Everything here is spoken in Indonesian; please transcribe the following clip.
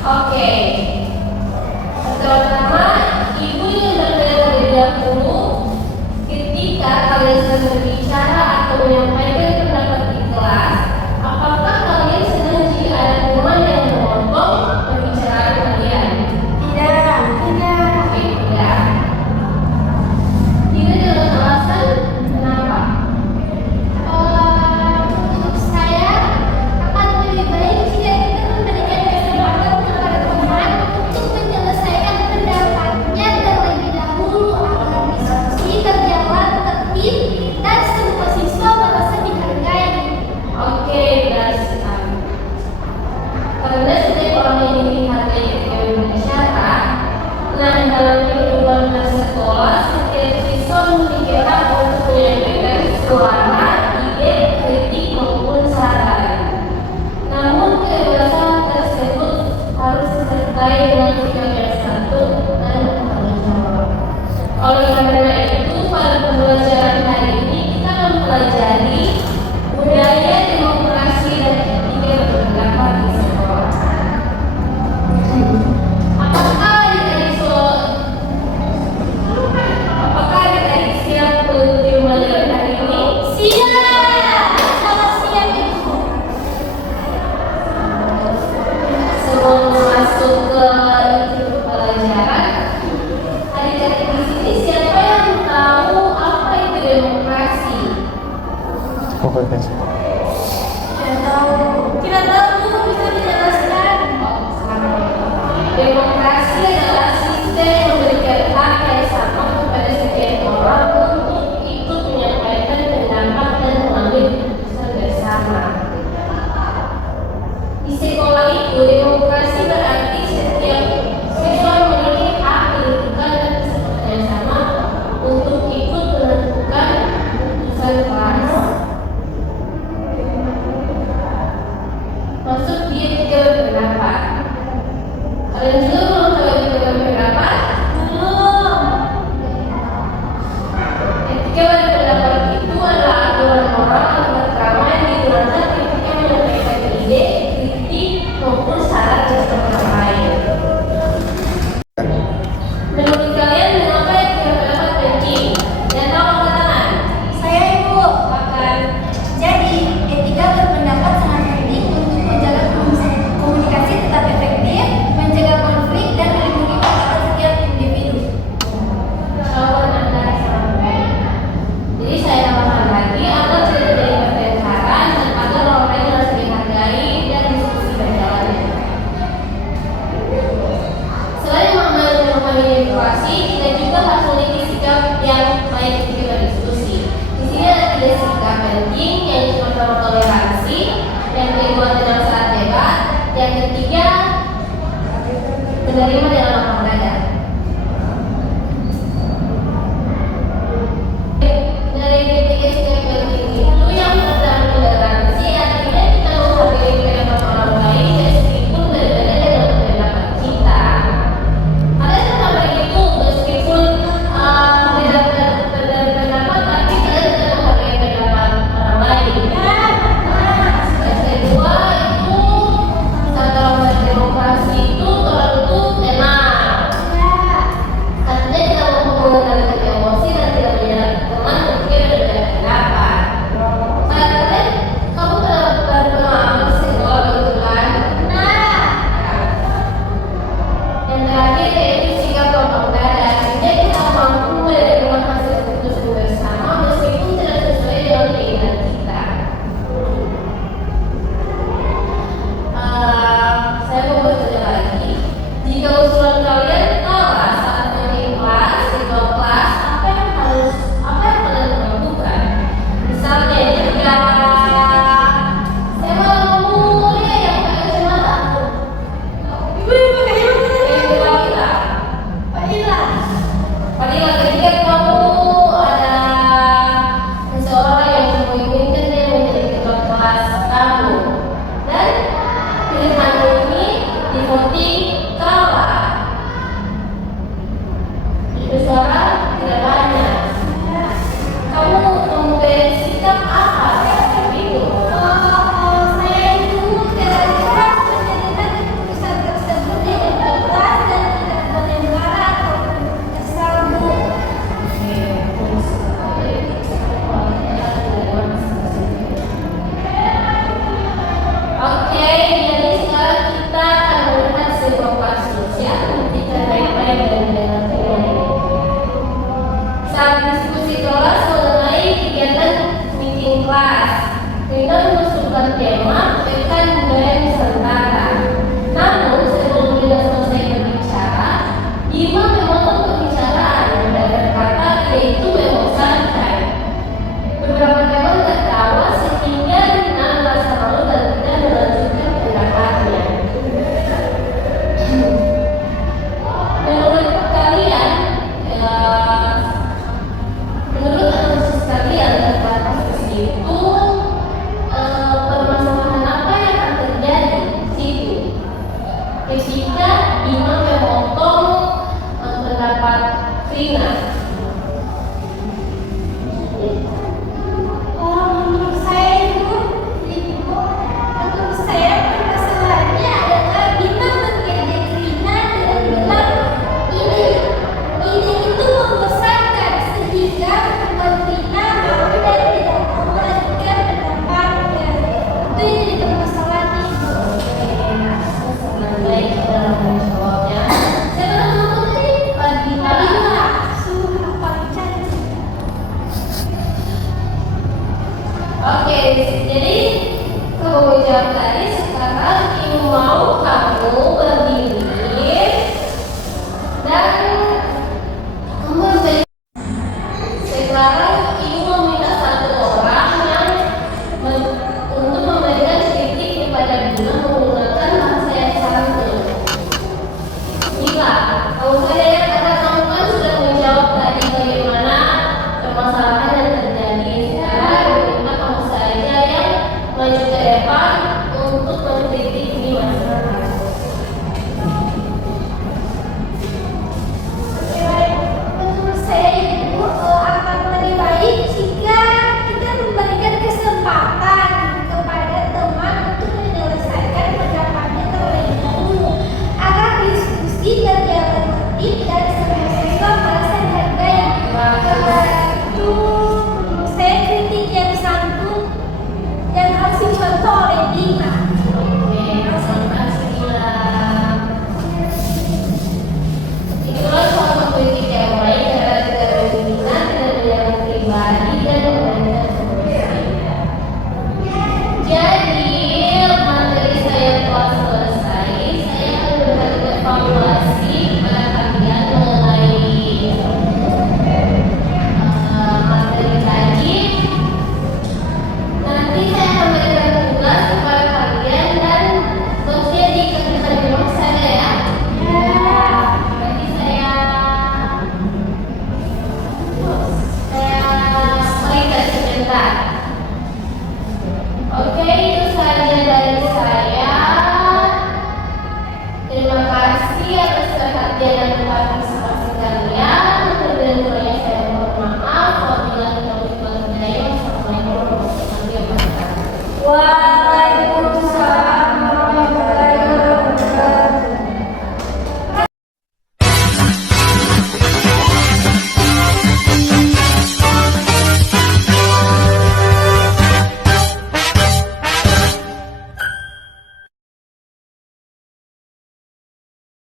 Oke, pertama ibu yang berbeda terlebih dahulu ketika kalian sedang berbicara atau menyampaikan pendapat di kelas. Apakah kalian senang jika ada teman yang memotong pembicaraan kalian? Tidak. Oke, tidak. Tidak dengan alasan kenapa? Menurut saya akan lebih baik jika kita memberikan kesempatan kepada teman untuk menyelesaikan pendapatnya terlebih dahulu agar diskusi berjalan tertib dan semua siswa merasa dihargai. Oke, benar sekali. Karena setiap orang yang dihargai ketika berbicara, nah dalam kehidupan bersekolah, setiap siswa memiliki hak untuk menyampaikan suara, ide, kritik maupun saran. Namun kebebasan tersebut harus disertai dengan sikap yang santun dan bertanggung jawab. Oleh karena itu, pada pembelajaran hari ini kita mempelajari budaya demokrasi dan etika berpendapat di sekolah. Apakah adik-adik siap mengikuti pembelajaran hari ini? Siap! Sangat siap, Ibu. Sebelum masuk ke inti pelajaran, adik-adik di sini siapa yang tahu apa itu demokrasi? Tidak tahu, Bu, bisa dijelaskan? Demokrasi adalah sistem yang memberikan hak yang sama kepada setiap orang untuk ikut menyampaikan pendapat dan mengambil keputusan bersama. Di sekolah itu, demokrasi berarti setiap siswa memiliki hak menentukan dan kesempatan yang sama untuk ikut menentukan keputusan kelas. Masuk di etika berpendapat. Kalian juga belum tahu etika berpendapat? Belum. Etika berpendapat itu adalah aturan moral atau pertama yang digunakan ketika menyampaikan ide, kritik maupun saran dari orang lain. Menurut kalian mengapa etika berpendapat penting? Dan tahu angkat tangan. Saya, Ibu. Akan Jadi, etika berpendapat sangat penting untuk menjaga komunikasi tetap efektif, menjaga konflik, dan melindungi hak setiap individu. jawaban Anda sampai. Jadi saya tambahkan lagi agar tidak terjadi pertengkaran dan agar orang lain merasa dihargai dan diskusi berjalan dengan baik. Selain memahami demokrasi, kita juga harus memiliki sikap yang baik ketika berdiskusi. Di sini ada 3 sikap penting, yaitu pertama toleransi, yang kedua dengan saat debat, yang ketiga menerima dengan lapang dada. Dari ketiga sikap penting itu yang pertama toleransi, artinya kita menghargai pendapat orang lain meskipun berbeda dengan pendapat kita. Ada yang sampai itu meskipun berbeda pendapat, tapi kita tetap menghargai pendapat orang lain. Yang kedua itu saat dalam berdemokrasi itu orang itu tenang. Artinya kita mampu mengendalikan emosi dan tidak menyalahkan teman ketika berbeda pendapat. Kalian, kamu pengalaman di sekolah begitu kan? Yang terakhir yaitu sikap lapang dada. Artinya kita mampu menerima hasil keputusan bersama meskipun tidak sesuai dengan keinginan kita. Saya mau bertanya lagi. Jika usulan kalian kalah saat meeting kelas, di kelas, apa yang kalian lakukan? Misalnya jika saya mau yang pakai kacamata, Ibu yang pakai Fadila. Fadila, ketika kamu ada seseorang yang menginginkan dia menjadi ketua kelas kamu dan pilihan ini di voting kalah, bersuara tidak banyak, kamu memberi sikap apa terhadap itu? Saya itu kira-kira menjadikan keputusan tersebut Rina. Menurut saya itu, menurut saya permasalahannya adalah Bima mengejek Rina dengan bilang ini itu membosankan sehingga membuat Rina mau dan tidak mau melanjutkan pendapatnya. Itu yang jadi permasalahan itu. Senang baik dalam menjawabnya. Siapa nama kamu tadi? Bima. Bima, suruh paling cantik. Oke, jadi kalau jawab tadi